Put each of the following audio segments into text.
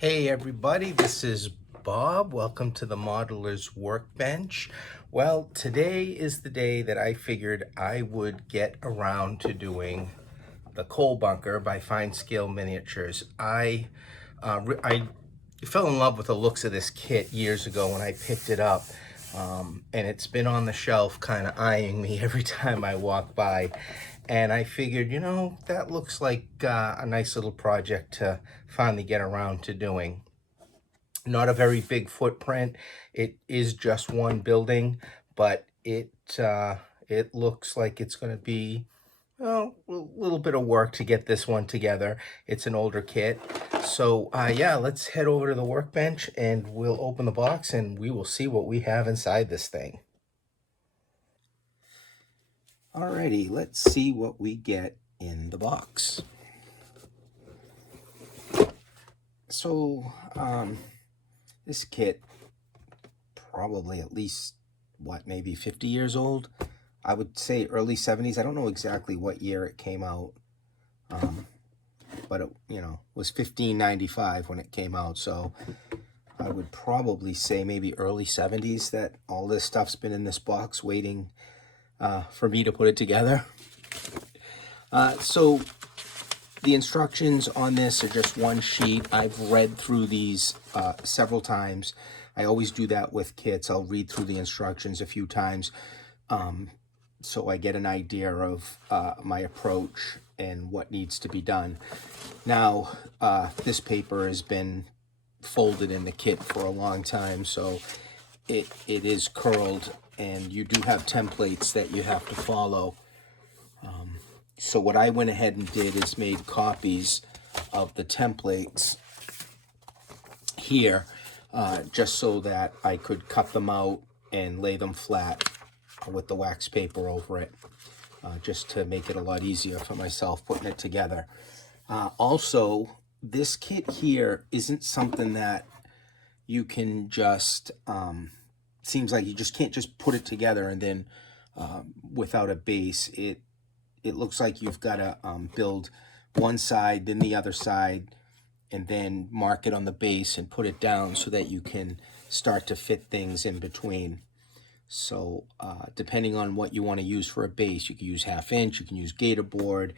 Hey everybody, this is Bob. Welcome to the Modeler's Workbench. Well, today is the day that I figured I would get around to doing the coal bunker by Fine Scale Miniatures. I fell in love with the looks of this kit years ago when I picked it up. And it's been on the shelf kind of eyeing me every time I walk by. And I figured, that looks like a nice little project to finally get around to doing. Not a very big footprint. It is just one building, but it looks like it's going to be, well, a little bit of work to get this one together. It's an older kit. So yeah, let's head over to the workbench and we'll open the box and we will see what we have inside this thing. Alrighty, let's see what we get in the box. So this kit, probably at least, maybe 50 years old. I would say early 70s. I don't know exactly what year it came out, but it, was $15.95 when it came out. So I would probably say maybe early 70s that all this stuff's been in this box waiting for me to put it together. So the instructions on this are just one sheet. I've read through these several times. I always do that with kits. I'll read through the instructions a few times so I get an idea of my approach and what needs to be done. Now, this paper has been folded in the kit for a long time, so it is curled, and you do have templates that you have to follow. So what I went ahead and did is made copies of the templates here, just so that I could cut them out and lay them flat with the wax paper over it, just to make it a lot easier for myself putting it together. Also, this kit here isn't something that you can just, seems like you just can't just put it together and then without a base. It looks like you've got to build one side, then the other side, and then mark it on the base and put it down so that you can start to fit things in between. So depending on what you want to use for a base, you can use 1/2 inch, you can use gator board,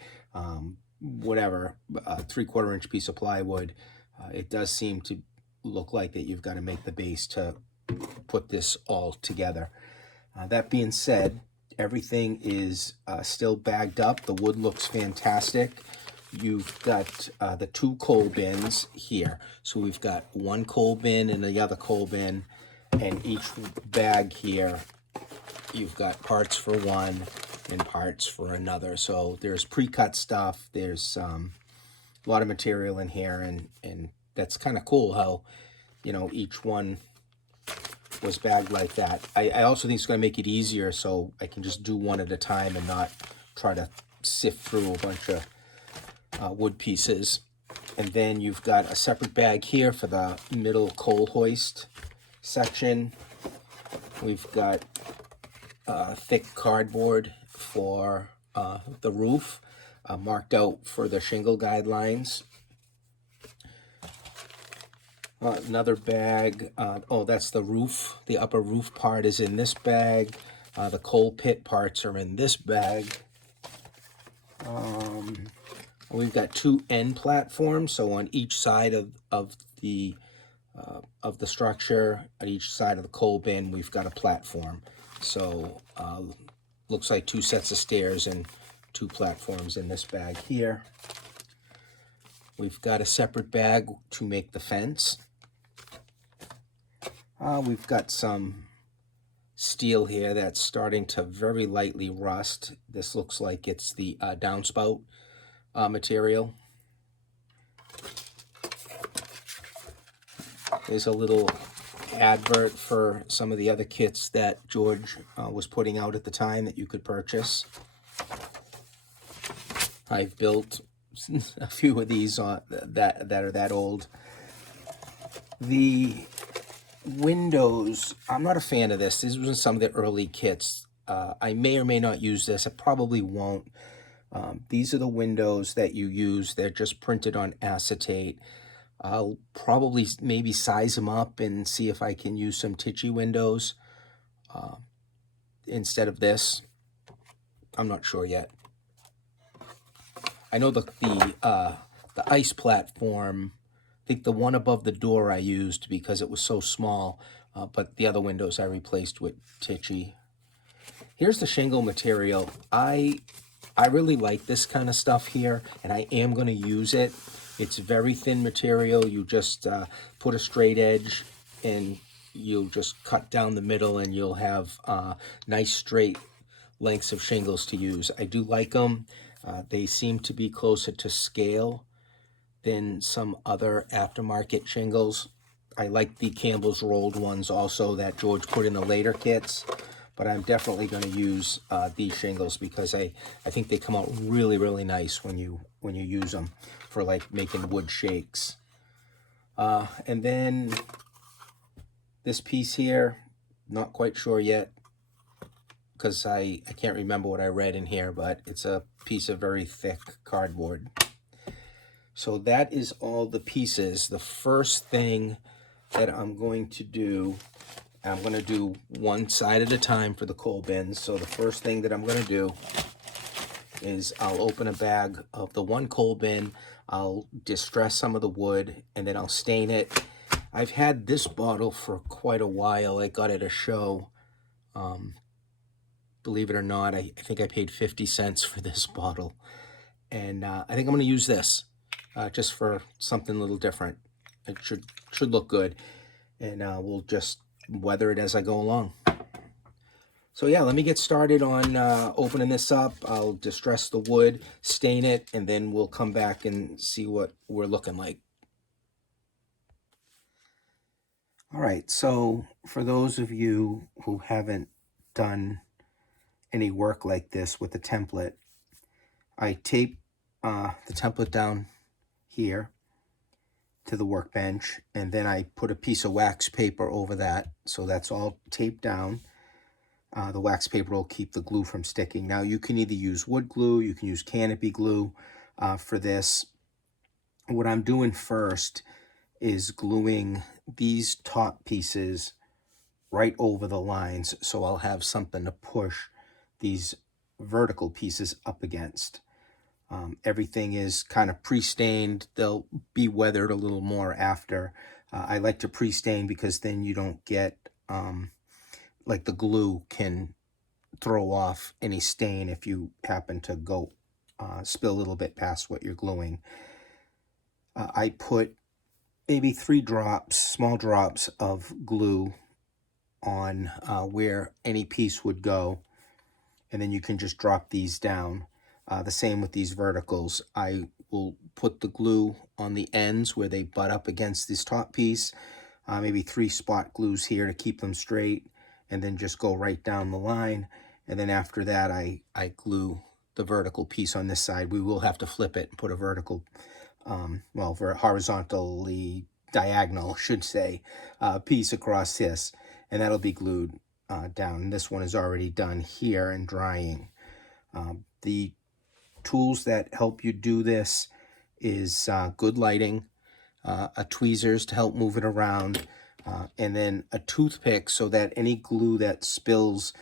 whatever, 3/4 inch piece of plywood. It does seem to look like that you've got to make the base to put this all together. That being said, everything is still bagged up. The wood looks fantastic. You've got the 2 coal bins here. So we've got one coal bin and the other coal bin, and each bag here, you've got parts for one and parts for another. So there's pre-cut stuff. There's a lot of material in here, and that's kind of cool how, each one was bagged like that. I also think it's going to make it easier so I can just do one at a time and not try to sift through a bunch of wood pieces. And then you've got a separate bag here for the middle coal hoist section. We've got thick cardboard for the roof, marked out for the shingle guidelines. Another bag, that's the roof. The upper roof part is in this bag. The coal pit parts are in this bag. We've got 2 end platforms, so on each side of the structure, on each side of the coal bin, we've got a platform. So looks like 2 sets of stairs and 2 platforms in this bag here. We've got a separate bag to make the fence. We've got some steel here that's starting to very lightly rust. This looks like it's the downspout material. There's a little advert for some of the other kits that George was putting out at the time that you could purchase. I've built a few of these that are that old. The windows, I'm not a fan of this. This was in some of the early kits. I may or may not use this. I probably won't. These are the windows that you use. They're just printed on acetate. I'll probably maybe size them up and see if I can use some Tichy windows instead of this. I'm not sure yet. I know the ice platform, I think the one above the door I used because it was so small, but the other windows I replaced with Tichy. Here's the shingle material. I really like this kind of stuff here, and I am going to use it. It's very thin material. You just put a straight edge and you'll just cut down the middle and you'll have nice straight lengths of shingles to use. I do like them. They seem to be closer to scale than some other aftermarket shingles. I like the Campbell's rolled ones also that George put in the later kits, but I'm definitely going to use these shingles because I think they come out really, really nice when you use them for like making wood shakes. And then this piece here, not quite sure yet because I can't remember what I read in here, but it's a piece of very thick cardboard. So that is all the pieces. The first thing that I'm going to do one side at a time for the coal bins. So the first thing that I'm going to do is I'll open a bag of the one coal bin, I'll distress some of the wood, and then I'll stain it. I've had this bottle for quite a while. I got it at a show. Believe it or not, I think I paid 50 cents for this bottle. And I think I'm going to use this just for something a little different. It should look good. And we'll just weather it as I go along. So yeah, let me get started on opening this up. I'll distress the wood, stain it, and then we'll come back and see what we're looking like. All right, so for those of you who haven't done any work like this with the template, I tape the template down here to the workbench, and then I put a piece of wax paper over that, so that's all taped down. The wax paper will keep the glue from sticking. Now you can either use wood glue, you can use canopy glue for this. What I'm doing first is gluing these top pieces right over the lines, so I'll have something to push these vertical pieces up against. Everything is kind of pre-stained. They'll be weathered a little more after. I like to pre-stain because then you don't get, like the glue can throw off any stain if you happen to go spill a little bit past what you're gluing. I put maybe 3 drops, small drops of glue on where any piece would go, and then you can just drop these down. The same with these verticals. I will put the glue on the ends where they butt up against this top piece, maybe 3 spot glues here to keep them straight, and then just go right down the line. And then after that, I glue the vertical piece on this side. We will have to flip it and put a vertical, horizontally diagonal, should say, piece across this, and that'll be glued down. This one is already done here and drying. The tools that help you do this is good lighting, a tweezers to help move it around, and then a toothpick so that any glue that spills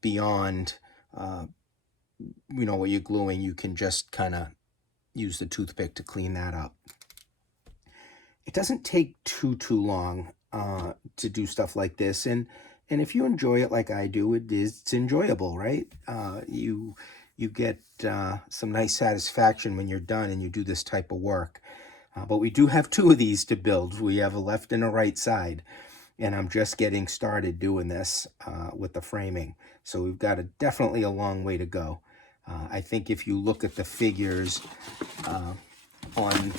beyond what you're gluing, you can just kind of use the toothpick to clean that up. It doesn't take too long to do stuff like this, and if you enjoy it like I do, it's enjoyable, right? You get some nice satisfaction when you're done and you do this type of work. But we do have 2 of these to build. We have a left and a right side, and I'm just getting started doing this with the framing. So we've got definitely a long way to go. I think if you look at the figures on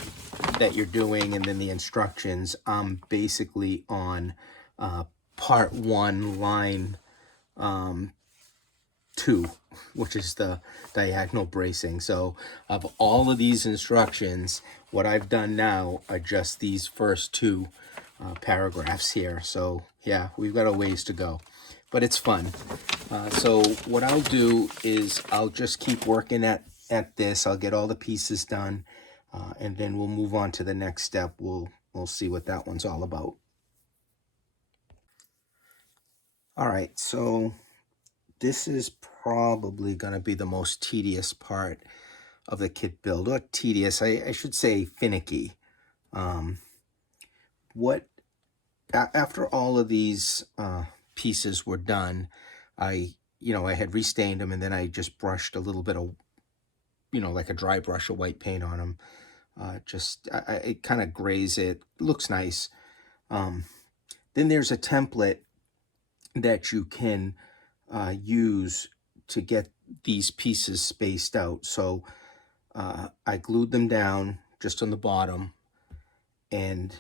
that you're doing and then the instructions, I'm basically on part 1, line 2, which is the diagonal bracing. So of all of these instructions, what I've done now are just these first 2 paragraphs here. So yeah, we've got a ways to go, but it's fun. So what I'll do is I'll just keep working at this. I'll get all the pieces done. and then we'll move on to the next step. We'll see what that one's all about. All right, so this is probably going to be the most tedious part of the kit build, or tedious, I should say finicky. After all of these pieces were done, I had restained them, and then I just brushed a little bit of, like a dry brush of white paint on them. It kind of grays it, looks nice. Then there's a template that you can use to get these pieces spaced out. So I glued them down just on the bottom, and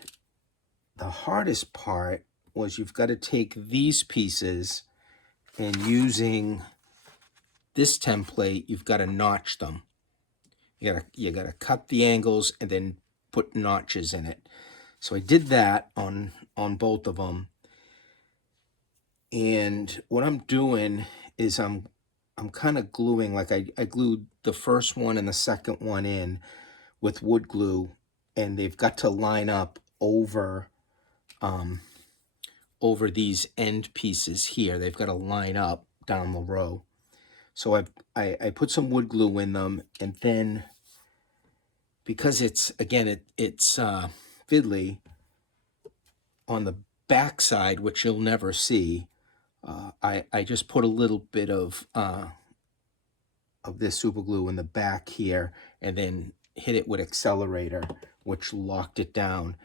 the hardest part was you've got to take these pieces, and using this template, you've got to notch them. You gotta cut the angles and then put notches in it. So I did that on both of them. And what I'm doing is I'm kind of gluing, like I glued the first one and the second one in with wood glue, and they've got to line up over these end pieces here. They've got to line up down the row. So I put some wood glue in them, and then because it's fiddly on the back side, which you'll never see, I just put a little bit of this super glue in the back here, and then hit it with accelerator, which locked it down.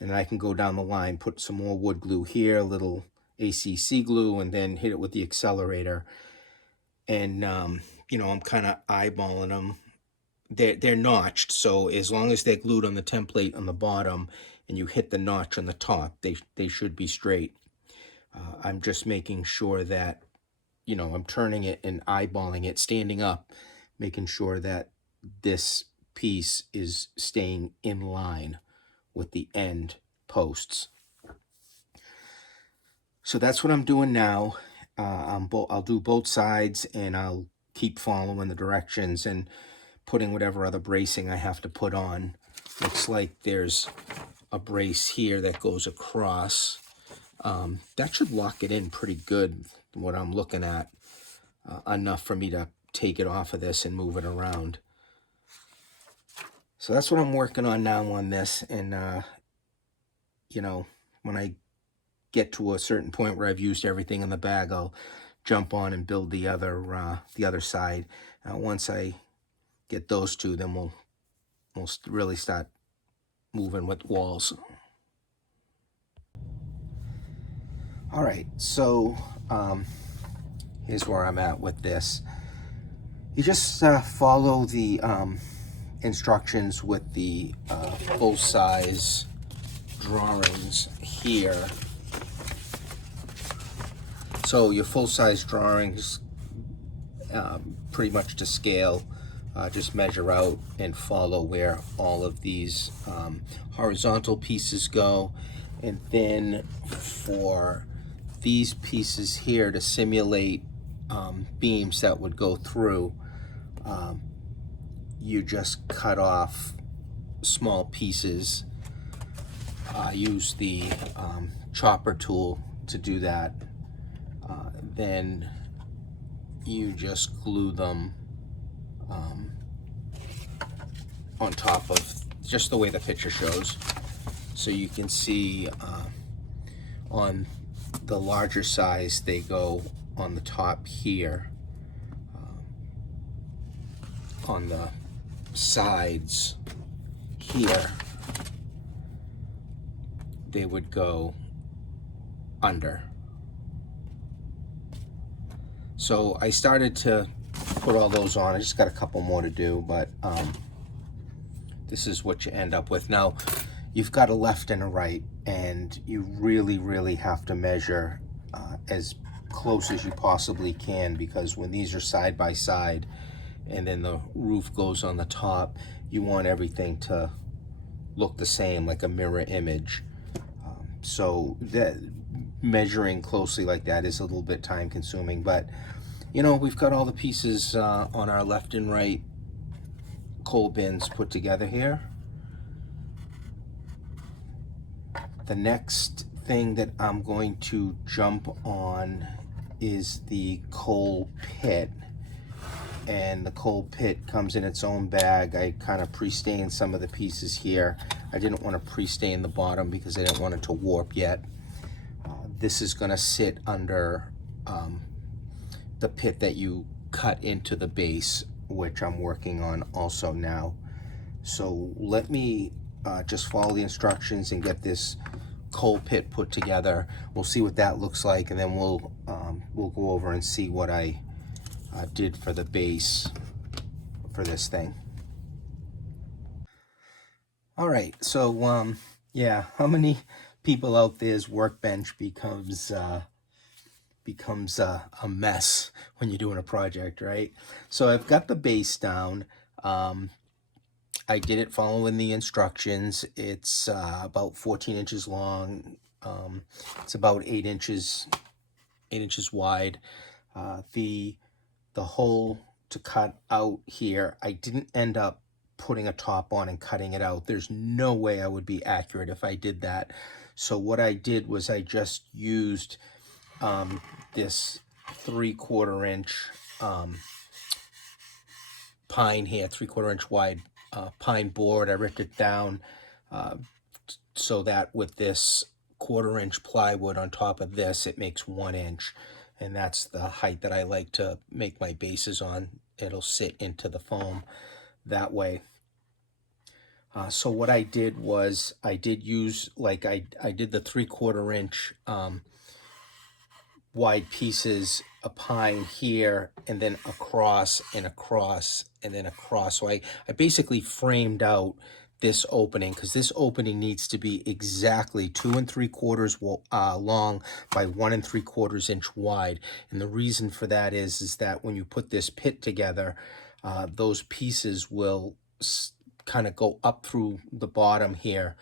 And then I can go down the line, put some more wood glue here, a little ACC glue, and then hit it with the accelerator. And I'm kind of eyeballing them. They're notched, so as long as they're glued on the template on the bottom and you hit the notch on the top, they should be straight. I'm just making sure that, I'm turning it and eyeballing it, standing up, making sure that this piece is staying in line with the end posts. So that's what I'm doing now. I'll do both sides, and I'll keep following the directions and putting whatever other bracing I have to put on. Looks like there's a brace here that goes across. That should lock it in pretty good, what I'm looking at. Enough for me to take it off of this and move it around. So that's what I'm working on now on this. And, when I get to a certain point where I've used everything in the bag, I'll jump on and build the other side. Once I get those two, then we'll really start moving with walls. All right, so here's where I'm at with this. You just follow the instructions with the full-size drawings here. So your full-size drawings, pretty much to scale. Just measure out and follow where all of these horizontal pieces go. And then for these pieces here to simulate beams that would go through, you just cut off small pieces. Use the chopper tool to do that. Then you just glue them on top of just the way the picture shows. So you can see on the larger size, they go on the top here. On the sides here, they would go under. So I started to put all those on. I just got a couple more to do, but this is what you end up with. Now, you've got a left and a right, and you really, really have to measure as close as you possibly can, because when these are side by side and then the roof goes on the top, you want everything to look the same, like a mirror image. So that measuring closely like that is a little bit time consuming, but we've got all the pieces on our left and right coal bins put together here. The next thing that I'm going to jump on is the coal pit. And the coal pit comes in its own bag. I kind of pre-stained some of the pieces here. I didn't want to pre-stain the bottom because I didn't want it to warp yet. This is going to sit under the pit that you cut into the base, which I'm working on also now. So let me just follow the instructions and get this coal pit put together. We'll see what that looks like, and then we'll go over and see what I did for the base for this thing. All right, so yeah, how many people out there's workbench becomes a mess when you're doing a project, right? So I've got the base down. I did it following the instructions. It's about 14 inches long. It's about 8 inches wide. The hole to cut out here, I didn't end up putting a top on and cutting it out. There's no way I would be accurate if I did that. So what I did was I just used this 3/4 inch pine here, 3/4 inch wide pine board. I ripped it down so that with this 1/4 inch plywood on top of this, it makes 1 inch. And that's the height that I like to make my bases on. It'll sit into the foam that way. So what I did was I did use, like I did the 3/4 inch wide pieces of pine here, and then across and across and then across. So I basically framed out this opening, because this opening needs to be exactly 2 3/4 long by 1 3/4 inch wide. And the reason for that is that when you put this pit together, those pieces will kind of go up through the bottom here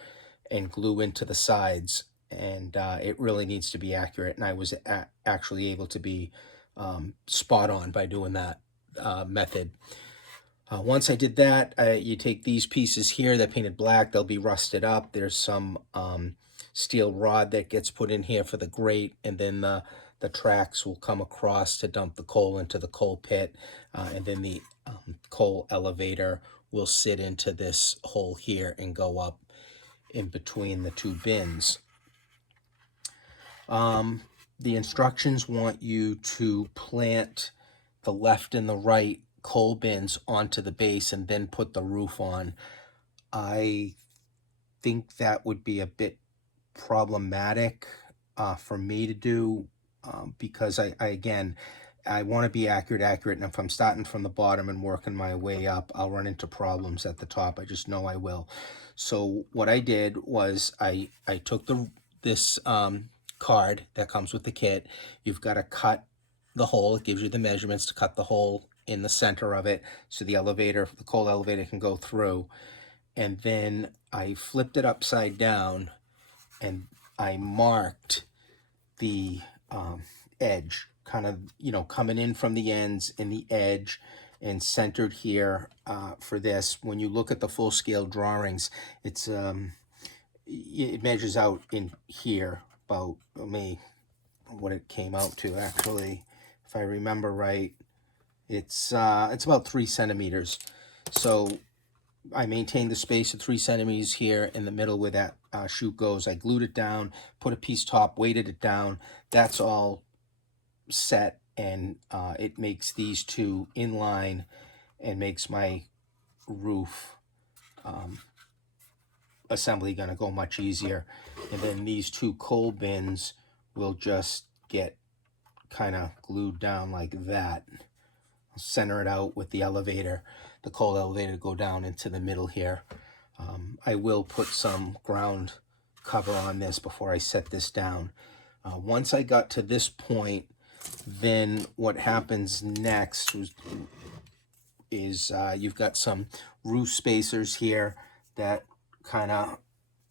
and glue into the sides. And it really needs to be accurate. And I was actually able to be spot on by doing that method. Once I did that, you take these pieces here that painted black, they'll be rusted up. There's some steel rod that gets put in here for the grate, and then the tracks will come across to dump the coal into the coal pit, and then the coal elevator will sit into this hole here and go up in between the two bins. The instructions want you to plant the left and the right coal bins onto the base and then put the roof on. I think that would be a bit problematic for me to do because I again, I want to be accurate, and if I'm starting from the bottom and working my way up, I'll run into problems at the top. I just know I will. So what I did was I took this card that comes with the kit. You've got to cut the hole. It gives you the measurements to cut the hole in the center of it so the coal elevator can go through. And then I flipped it upside down and I marked the edge, kind of, coming in from the ends and the edge, and centered here for this. When you look at the full scale drawings, it measures out in here about, what it came out to actually, if I remember right, it's about 3 centimeters. So I maintained the space of 3 centimeters here in the middle where that chute goes. I glued it down, put a piece top, weighted it down. That's all set, and it makes these two in line and makes my roof assembly going to go much easier. And then these two coal bins will just get kind of glued down like that. I'll center it out with the elevator, the coal elevator, to go down into the middle here. I will put some ground cover on this before I set this down. Once I got to this point, then what happens next is you've got some roof spacers here that kind of,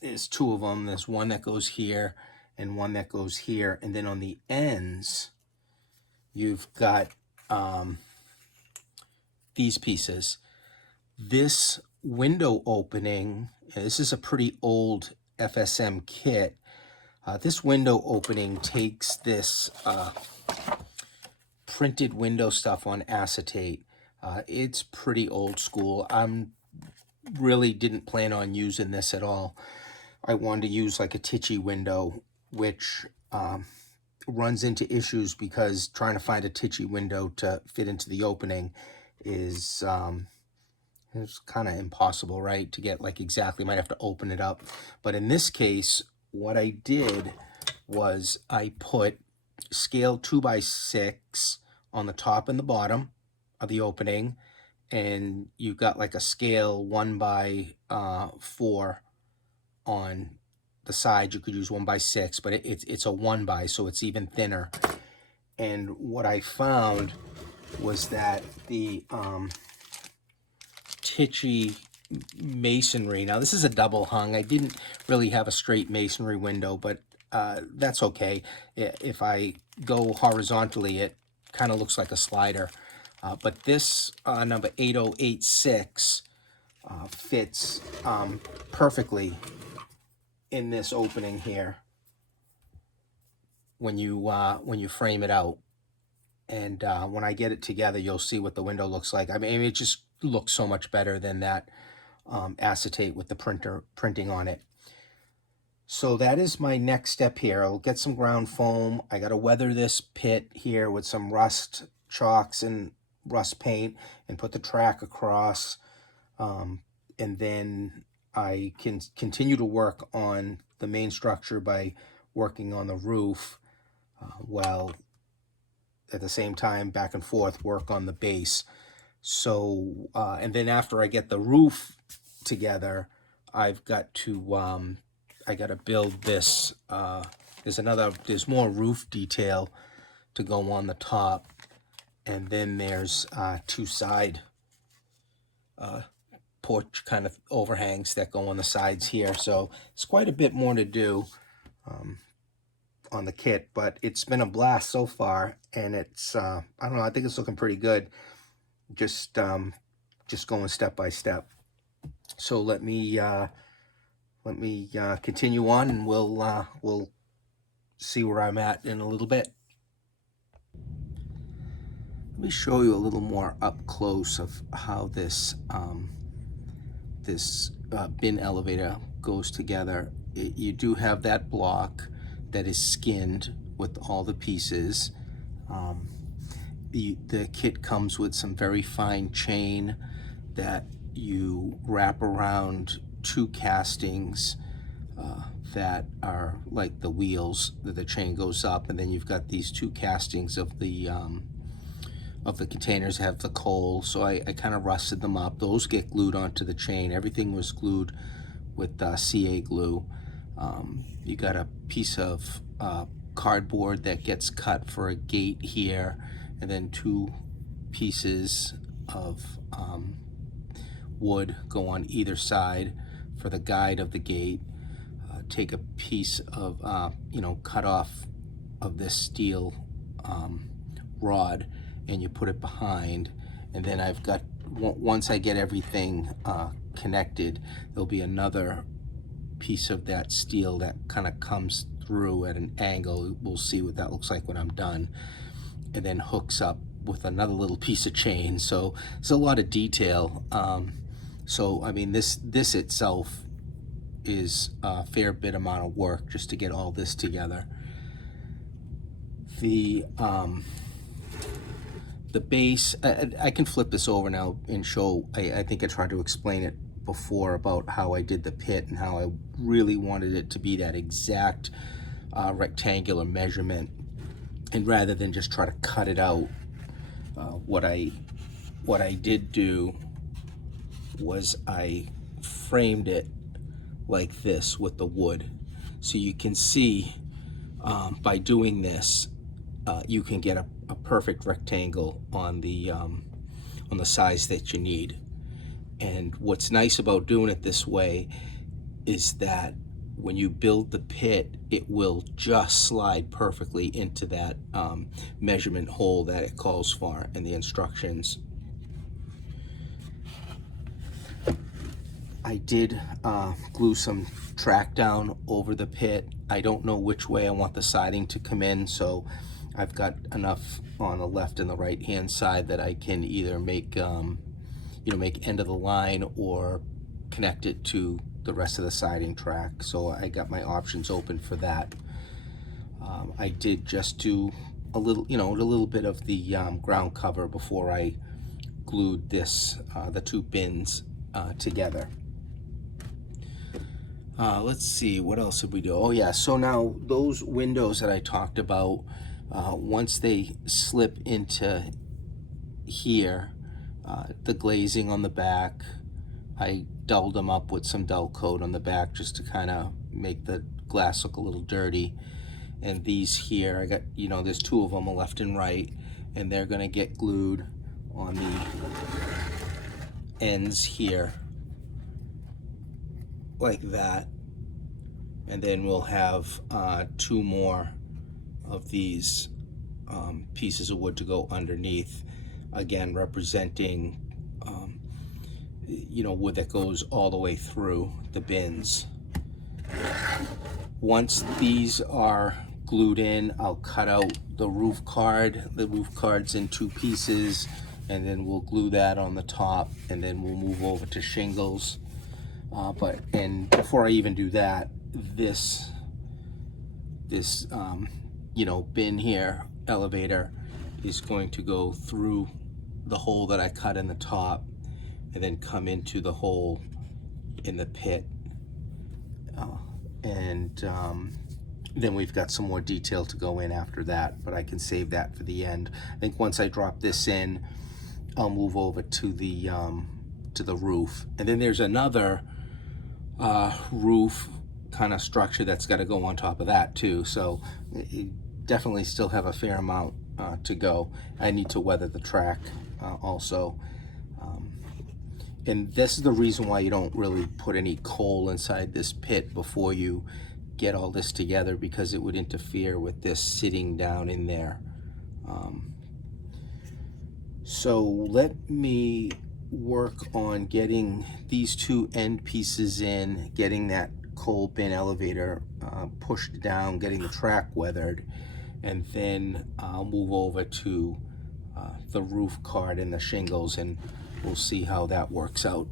there's 2 of them. There's one that goes here and one that goes here. And then on the ends, you've got these pieces. This window opening, this is a pretty old FSM kit, This window opening takes this printed window stuff on acetate. It's pretty old school. Really didn't plan on using this at all. I wanted to use like a Tichy window, which runs into issues because trying to find a Tichy window to fit into the opening is it's kind of impossible, right? To get like exactly, might have to open it up. But in this case, what I did was I put scale 2x6 on the top and the bottom of the opening, and you've got like a scale 1x4 on the side. You could use 1x6, but it's a 1x, so it's even thinner. And what I found was that the Tichy masonry, now this is a double hung. I didn't really have a straight masonry window, but that's okay. If I go horizontally, it kind of looks like a slider. But this number 8086 fits perfectly in this opening here when you frame it out. And when I get it together, you'll see what the window looks like. I mean, it just looks so much better than that acetate with the printing on it. So that is my next step here. I'll get some ground foam. I got to weather this pit here with some rust chalks and rust paint and put the track across. And then I can continue to work on the main structure by working on the roof while at the same time back and forth work on the base. So and then after I get the roof together, I've got to I got to build this. There's more roof detail to go on the top, and then there's two side porch kind of overhangs that go on the sides here. So it's quite a bit more to do on the kit, but it's been a blast so far, and it's I don't know, I think it's looking pretty good. Just going step by step. So let me continue on, and we'll see where I'm at in a little bit. Let me show you a little more up close of how this bin elevator goes together. You do have that block that is skinned with all the pieces. The kit comes with some very fine chain that you wrap around two castings that are like the wheels that the chain goes up, and then you've got these two castings of the containers have the coal. So I kind of rusted them up. Those get glued onto the chain. Everything was glued with CA glue. You got a piece of cardboard that gets cut for a gate here, and then two pieces of wood go on either side for the guide of the gate. Take a piece of cut off of this steel rod, and you put it behind. And then I've got, once I get everything connected, there'll be another piece of that steel that kind of comes through at an angle. We'll see what that looks like when I'm done, and then hooks up with another little piece of chain. So it's a lot of detail. So I mean, this itself is a fair bit amount of work just to get all this together. The base, I can flip this over now and show, I think I tried to explain it before about how I did the pit and how I really wanted it to be that exact rectangular measurement, and rather than just try to cut it out, what I did do was I framed it like this with the wood. So you can see by doing this, you can get a perfect rectangle on the size that you need. And what's nice about doing it this way is that when you build the pit, it will just slide perfectly into that measurement hole that it calls for in the instructions. I did glue some track down over the pit. I don't know which way I want the siding to come in, so I've got enough on the left and the right hand side that I can either make make end of the line or connect it to the rest of the siding track. So I got my options open for that. I did just do a little bit of the ground cover before I glued the two bins together. Let's see, what else did we do? Oh yeah, so now those windows that I talked about, once they slip into here, the glazing on the back, I doubled them up with some dull coat on the back just to kind of make the glass look a little dirty. And these here, I got, there's two of them, a left and right, and they're gonna get glued on the ends here like that. And then we'll have two more of these pieces of wood to go underneath, again representing wood that goes all the way through the bins. Once these are glued in, I'll cut out the roof card's in two pieces, and then we'll glue that on the top, and then we'll move over to shingles. And before I even do that, this bin here, elevator, is going to go through the hole that I cut in the top and then come into the hole in the pit. Then we've got some more detail to go in after that, but I can save that for the end. I think once I drop this in, I'll move over to the roof. And then there's another roof kind of structure that's got to go on top of that too. So you definitely still have a fair amount to go. I need to weather the track also. And this is the reason why you don't really put any coal inside this pit before you get all this together, because it would interfere with this sitting down in there. So let me work on getting these two end pieces in, getting that coal bin elevator pushed down, getting the track weathered, and then I'll move over to the roof card and the shingles, and we'll see how that works out.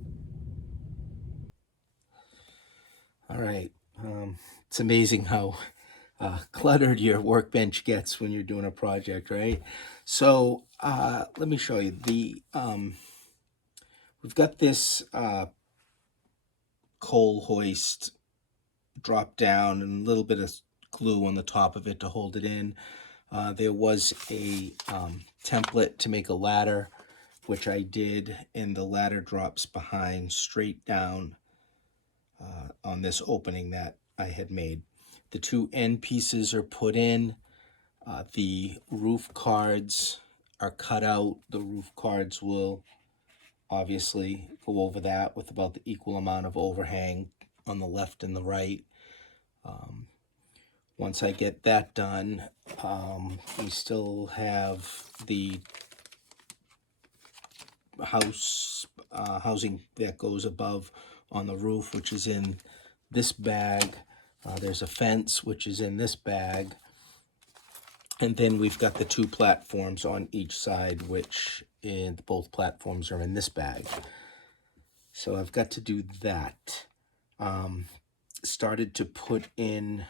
All right, it's amazing how cluttered your workbench gets when you're doing a project, right? So let me show you we've got this coal hoist drop down and a little bit of glue on the top of it to hold it in. There was a template to make a ladder, which I did, and the ladder drops behind straight down on this opening that I had made. The two end pieces are put in. The roof cards are cut out. The roof cards will obviously go over that with about the equal amount of overhang on the left and the right. Once I get that done, we still have the housing that goes above on the roof, which is in this bag. There's a fence, which is in this bag. And then we've got the two platforms on each side, which both platforms are in this bag. So I've got to do that. Started to put in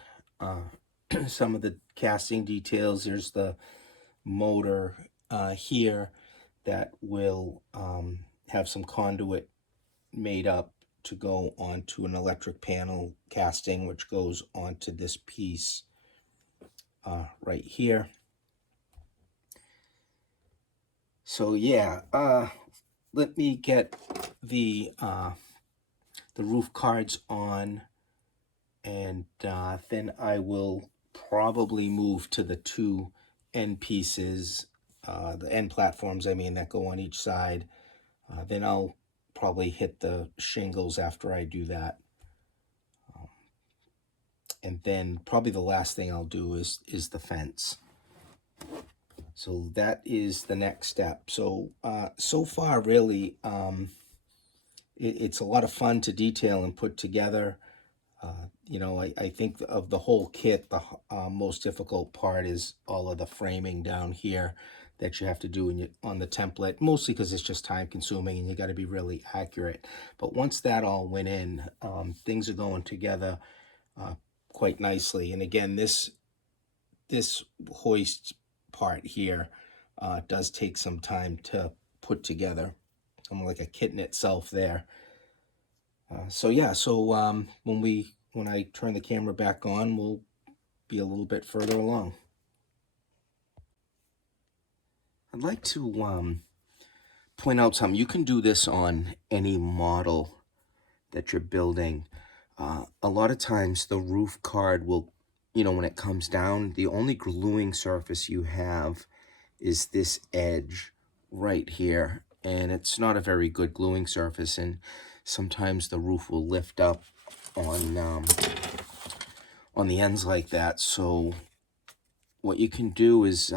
some of the casting details. There's the motor here that will have some conduit made up to go onto an electric panel casting, which goes onto this piece right here. So yeah, let me get the roof cards on, and then I will probably move to the two end pieces, the end platforms, I mean, that go on each side. Then I'll probably hit the shingles after I do that. And then probably the last thing I'll do is the fence. So that is the next step. So so far, really, it's a lot of fun to detail and put together. You know, I think of the whole kit, the most difficult part is all of the framing down here that you have to do on the template, mostly because it's just time consuming and you got to be really accurate. But once that all went in, things are going together quite nicely. And again, this hoist part here does take some time to put together. I'm like a kit in itself there. So yeah, so when I turn the camera back on, we'll be a little bit further along. I'd like to point out something. You can do this on any model that you're building. A lot of times the roof card will, you know, when it comes down, the only gluing surface you have is this edge right here. And it's not a very good gluing surface. And sometimes the roof will lift up on the ends like that. So what you can do is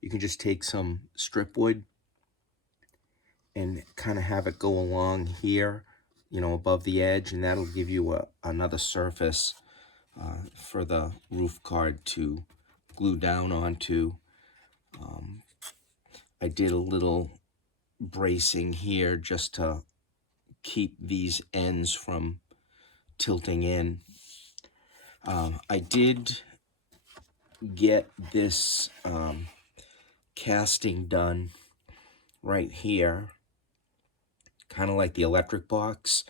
you can just take some strip wood and kind of have it go along here, you know, above the edge, and that'll give you another surface for the roof card to glue down onto. I did a little bracing here just to keep these ends from tilting in. I did get this casting done right here, kind of like the electric box.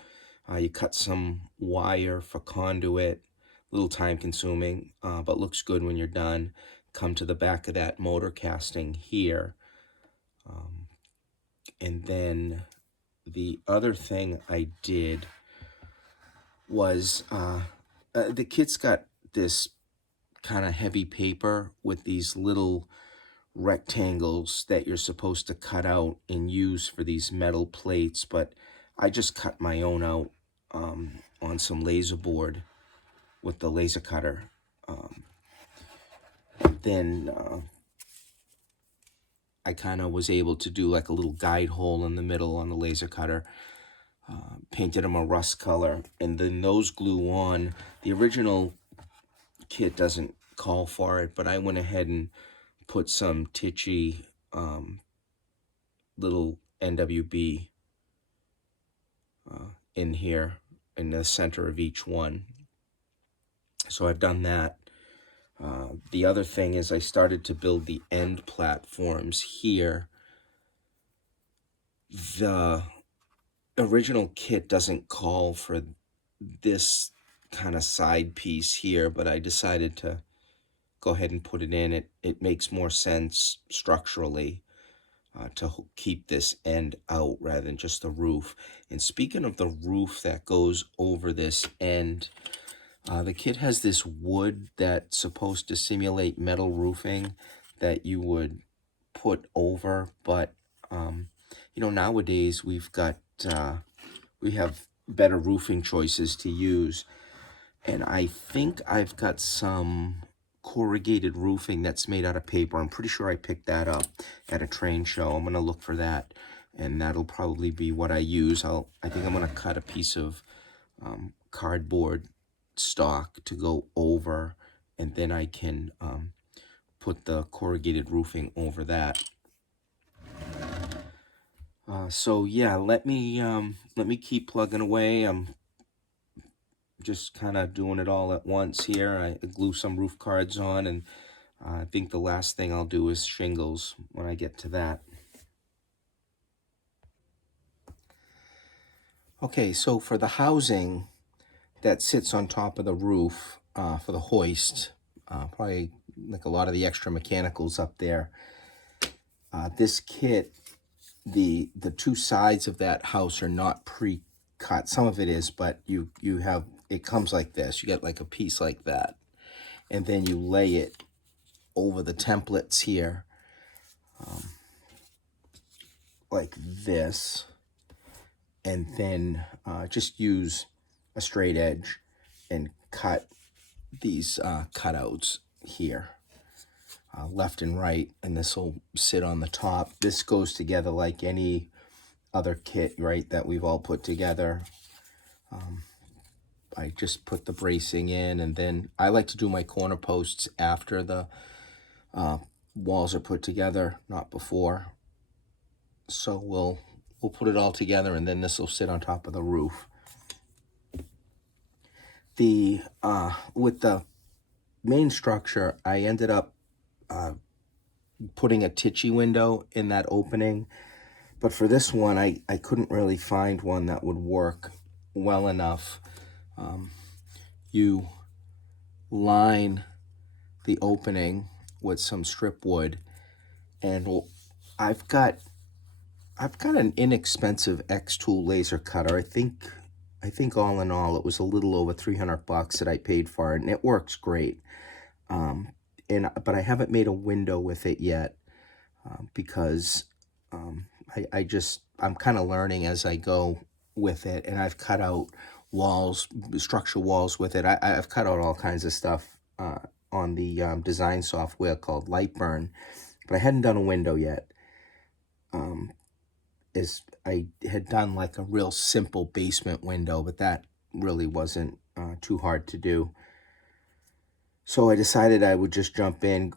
You cut some wire for conduit, a little time consuming, but looks good when you're done. Come to the back of that motor casting here. And then the other thing I did was the kit's got this kind of heavy paper with these little rectangles that you're supposed to cut out and use for these metal plates, but I just cut my own out on some laser board with the laser cutter. Then I kind of was able to do like a little guide hole in the middle on the laser cutter. Painted them a rust color, and then those glue on. The original kit doesn't call for it, but I went ahead and put some Tichy little NWB in here in the center of each one. So I've done that. The other thing is I started to build the end platforms here. The original kit doesn't call for this kind of side piece here, but I decided to go ahead and put it in. It makes more sense structurally to keep this end out rather than just the roof. And speaking of the roof that goes over this end, the kit has this wood that's supposed to simulate metal roofing that you would put over, but you know, nowadays we have better roofing choices to use, and I think I've got some corrugated roofing that's made out of paper. I'm pretty sure I picked that up at a train show. I'm gonna look for that, and that'll probably be what I use. I think I'm gonna cut a piece of cardboard stock to go over, and then I can put the corrugated roofing over that. So yeah, let me keep plugging away. I'm just kind of doing it all at once here. I glue some roof cards on, and I think the last thing I'll do is shingles when I get to that. Okay, so for the housing that sits on top of the roof for the hoist, probably like a lot of the extra mechanicals up there, this kit, the two sides of that house are not pre-cut. Some of it is, but you have, it comes like this. You get like a piece like that, and then you lay it over the templates here like this, and then just use a straight edge and cut these cutouts here, left and right, and this will sit on the top. This goes together like any other kit, right, that we've all put together. I just put the bracing in, and then I like to do my corner posts after the walls are put together, not before. So we'll put it all together, and then this will sit on top of the roof. The with the main structure, I ended up putting a titchy window in that opening, but for this one, I couldn't really find one that would work well enough. You line the opening with some strip wood, and I've got an inexpensive X-Tool laser cutter. I think all in all it was a little over $300 that I paid for it, and it works great. But I haven't made a window with it yet because I'm kind of learning as I go with it, and I've cut out walls, structure walls with it. I've cut out all kinds of stuff on the design software called Lightburn, but I hadn't done a window yet. I had done like a real simple basement window, but that really wasn't too hard to do. So I decided I would just jump in,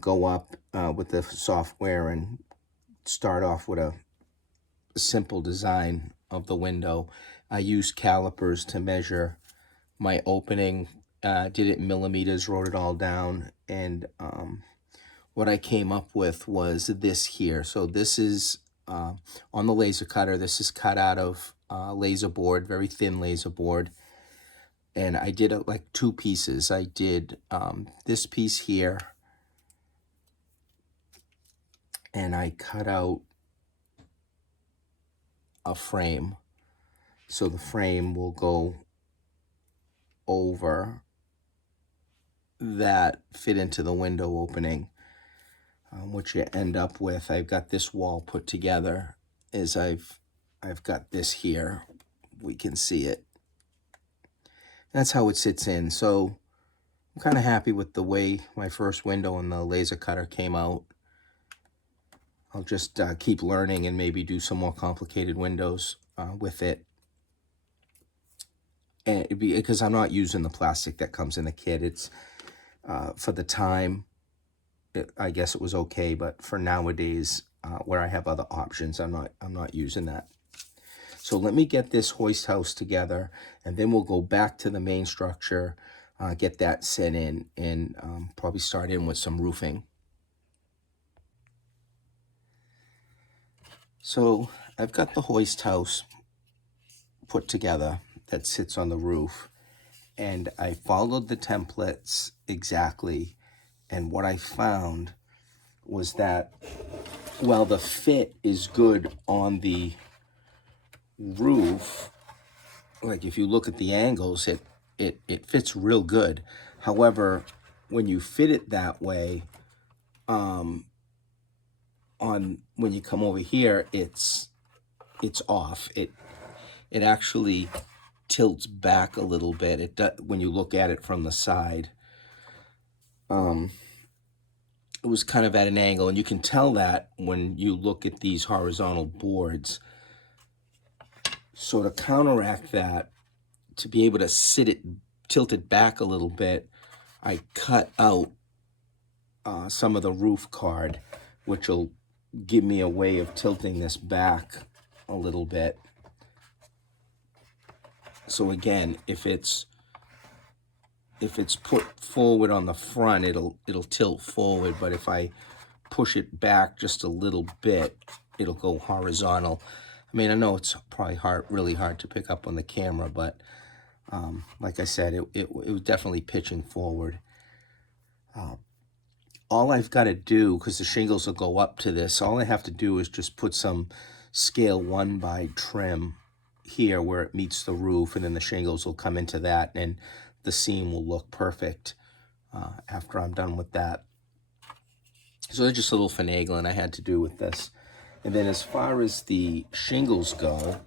go up with the software and start off with a simple design of the window. I used calipers to measure my opening, did it in millimeters, wrote it all down, and what I came up with was this here. So this is on the laser cutter. This is cut out of laser board, very thin laser board. And I did like two pieces. I did this piece here, and I cut out a frame. So the frame will go over that, fit into the window opening. What you end up with, I've got this wall put together, is I've got this here. We can see it. That's how it sits in. So I'm kind of happy with the way my first window in the laser cutter came out. I'll just keep learning and maybe do some more complicated windows with it. And because I'm not using the plastic that comes in the kit. It's for the time, I guess it was okay, but for nowadays, where I have other options, I'm not using that. So let me get this hoist house together, and then we'll go back to the main structure, get that set in, and probably start in with some roofing. So I've got the hoist house put together that sits on the roof, and I followed the templates exactly, and what I found was that while the fit is good on the roof, like if you look at the angles, it fits real good. However, when you fit it that way, when you come over here, it's off. It actually tilts back a little bit. It does, when you look at it from the side. It was kind of at an angle, and you can tell that when you look at these horizontal boards. So to counteract that, to be able to tilt it back a little bit, I cut out some of the roof card, which will give me a way of tilting this back a little bit. So again, if it's put forward on the front, it'll tilt forward, but if I push it back just a little bit, it'll go horizontal. I mean, I know it's probably really hard to pick up on the camera, but like I said, it was definitely pitching forward. All I've got to do, because the shingles will go up to this, all I have to do is just put some scale 1x trim here where it meets the roof, and then the shingles will come into that, and the seam will look perfect after I'm done with that. So there's just a little finagling I had to do with this. And then as far as the shingles go,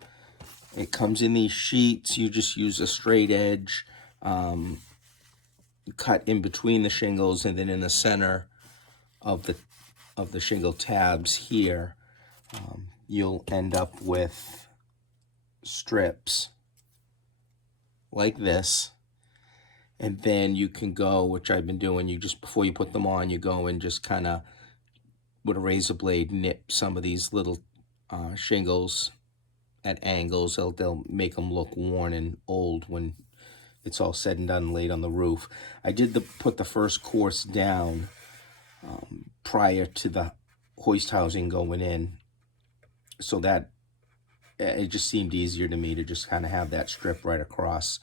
it comes in these sheets. You just use a straight edge, cut in between the shingles, and then in the center of the shingle tabs here, you'll end up with strips like this. And then you can go, which I've been doing, you just, before you put them on, you go and just kind of, with a razor blade, nip some of these little shingles at angles. They'll make them look worn and old when it's all said and done and laid on the roof. I did put the first course down prior to the hoist housing going in, so that it just seemed easier to me to just kind of have that strip right across.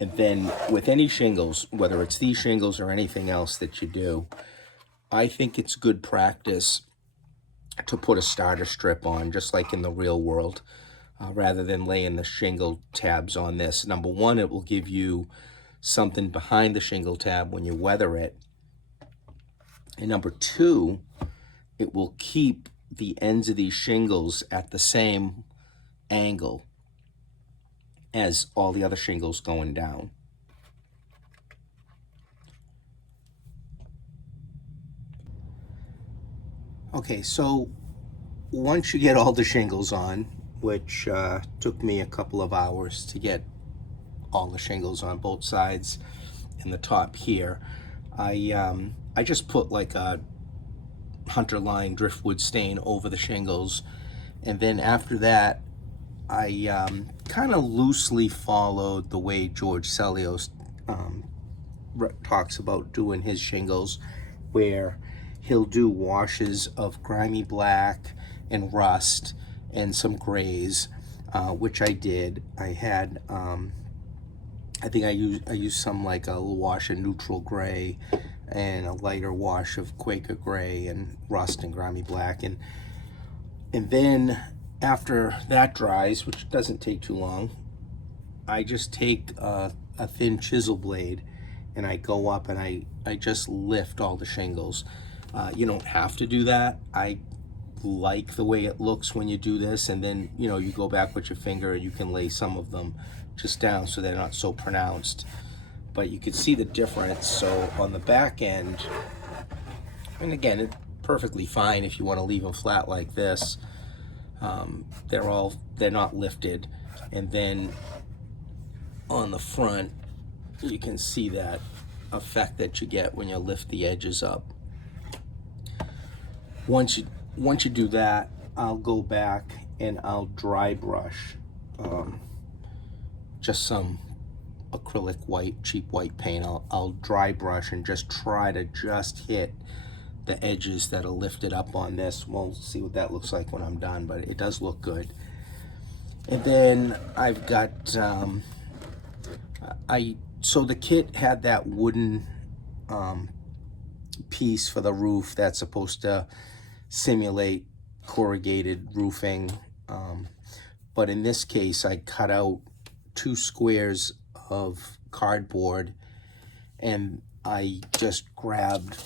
And then with any shingles, whether it's these shingles or anything else that you do, I think it's good practice to put a starter strip on, just like in the real world, rather than laying the shingle tabs on this. Number one, it will give you something behind the shingle tab when you weather it. And number two, it will keep the ends of these shingles at the same angle as all the other shingles going down. Okay, so once you get all the shingles on, which took me a couple of hours to get all the shingles on both sides and the top here, I just put like a hunter line driftwood stain over the shingles, and then after that I kind of loosely followed the way George Celios talks about doing his shingles, where he'll do washes of grimy black and rust and some grays, which I did. I had I think I used some, like a wash of neutral gray and a lighter wash of Quaker gray and rust and grimy black, and then after that dries, which doesn't take too long, I just take a thin chisel blade and I go up and I just lift all the shingles. You don't have to do that. I like the way it looks when you do this, and then you go back with your finger and you can lay some of them just down so they're not so pronounced. But you can see the difference. So on the back end, and again, it's perfectly fine if you want to leave them flat like this. They're not lifted. And then on the front, you can see that effect that you get when you lift the edges up. Once you do that, I'll go back and I'll dry brush just some acrylic white, cheap white paint. I'll dry brush and just try to just hit the edges that are lifted up on this. We'll see what that looks like when I'm done, but it does look good. And then I've got so the kit had that wooden piece for the roof that's supposed to simulate corrugated roofing, but in this case I cut out 2 squares of cardboard and I just grabbed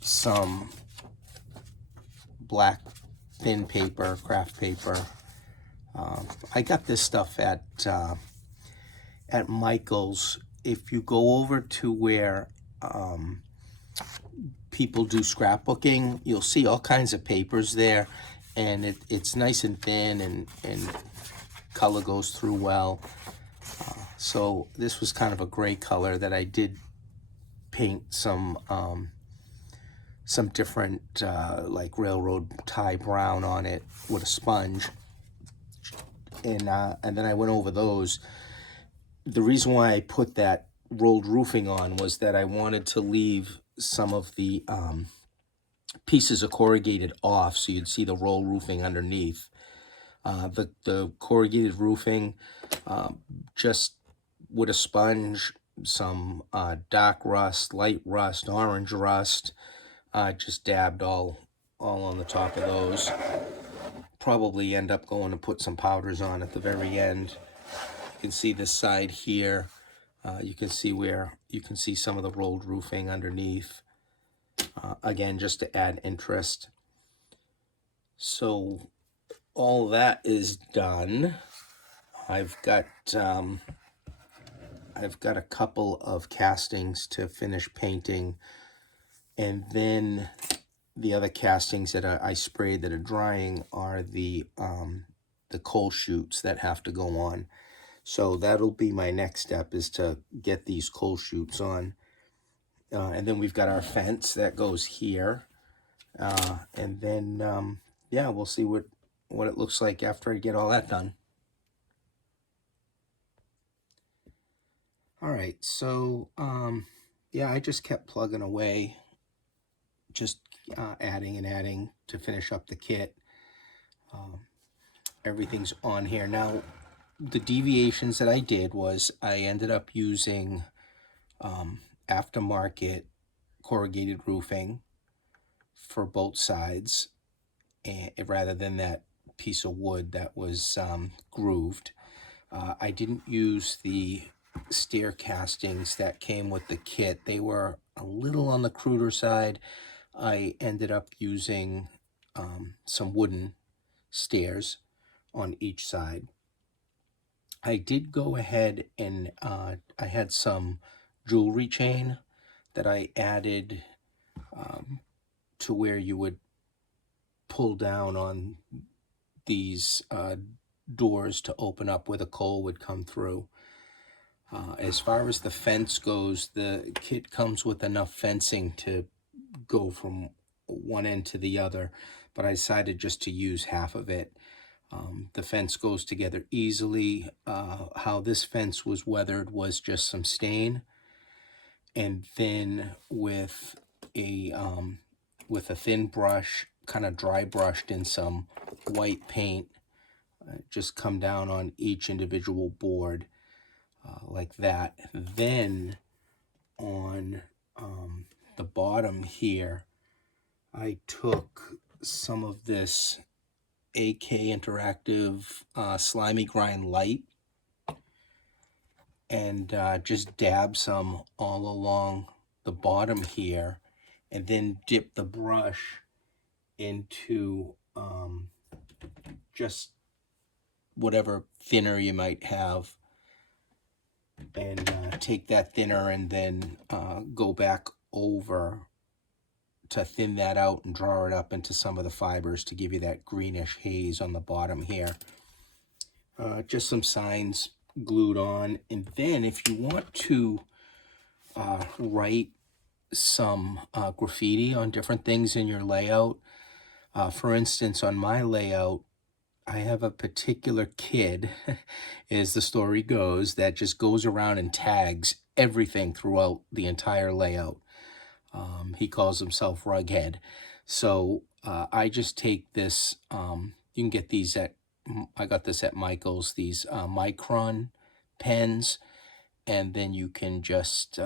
some black thin paper, craft paper. I got this stuff at Michael's. If you go over to where people do scrapbooking, you'll see all kinds of papers there, and it's nice and thin, and color goes through well. So this was kind of a gray color that I did paint some different like railroad tie brown on it with a sponge, and then I went over those. The reason why I put that rolled roofing on was that I wanted to leave some of the pieces of corrugated off, so you'd see the roll roofing underneath. The corrugated roofing, just with a sponge, some dark rust, light rust, orange rust, just dabbed all on the top of those. Probably end up going to put some powders on at the very end. You can see this side here. You can see where you can see some of the rolled roofing underneath. Again, just to add interest. So all that is done. I've got a couple of castings to finish painting, and then the other castings that I sprayed that are drying are the coal chutes that have to go on. So that'll be my next step, is to get these coal chutes on. And then we've got our fence that goes here. And then, yeah, we'll see what it looks like after I get all that done. All right, so, yeah, I just kept plugging away, just adding and adding to finish up the kit. Everything's on here. Now, the deviations that I did was I ended up using aftermarket corrugated roofing for both sides, and rather than that piece of wood that was grooved. I didn't use the stair castings that came with the kit. They were a little on the cruder side. I ended up using some wooden stairs on each side. I did go ahead and I had some jewelry chain that I added to where you would pull down on these doors to open up where the coal would come through. As far as the fence goes, the kit comes with enough fencing to go from one end to the other, but I decided just to use half of it. The fence goes together easily. How this fence was weathered was just some stain, and then with a thin brush, kind of dry brushed in some white paint, just come down on each individual board like that. Then on the bottom here, I took some of this AK Interactive Slimy Grind Light and just dab some all along the bottom here, and then dip the brush into just whatever thinner you might have, and take that thinner and then go back over to thin that out and draw it up into some of the fibers to give you that greenish haze on the bottom here. Just some signs glued on. And then if you want to write some graffiti on different things in your layout, for instance, on my layout, I have a particular kid, as the story goes, that just goes around and tags everything throughout the entire layout. He calls himself Rughead. So I just take this, you can get these I got this at Michael's, these Micron pens, and then you can just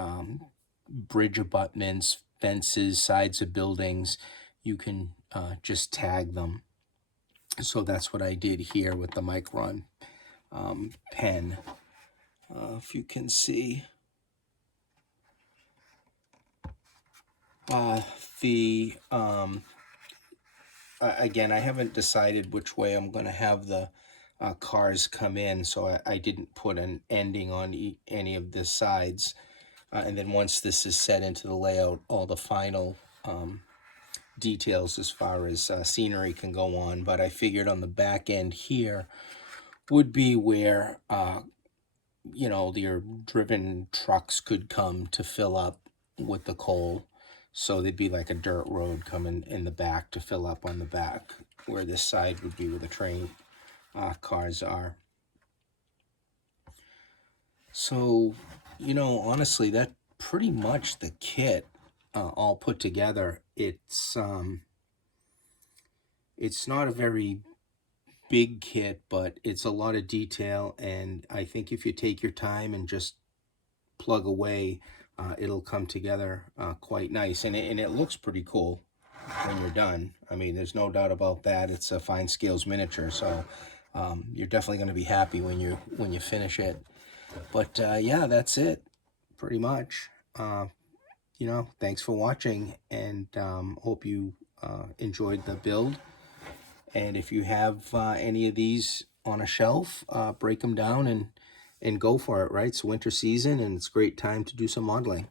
bridge abutments, fences, sides of buildings, you can just tag them. So that's what I did here with the Micron pen. If you can see. Again, I haven't decided which way I'm going to have the cars come in, so I didn't put an ending on any of the sides. And then once this is set into the layout, all the final details as far as scenery can go on. But I figured on the back end here would be where, you know, your driven trucks could come to fill up with the coal. So there'd be like a dirt road coming in the back to fill up on the back, where this side would be where the train cars are. So, you know, honestly, that's pretty much the kit all put together. It's not a very big kit, but it's a lot of detail, and I think if you take your time and just plug away, it'll come together quite nice, and it looks pretty cool when you're done. I mean, there's no doubt about that. It's a fine scales miniature, so you're definitely going to be happy when you finish it. But yeah, that's it pretty much. You know, thanks for watching, and hope you enjoyed the build. And if you have any of these on a shelf, break them down and go for it, right? It's winter season, and it's a great time to do some modeling.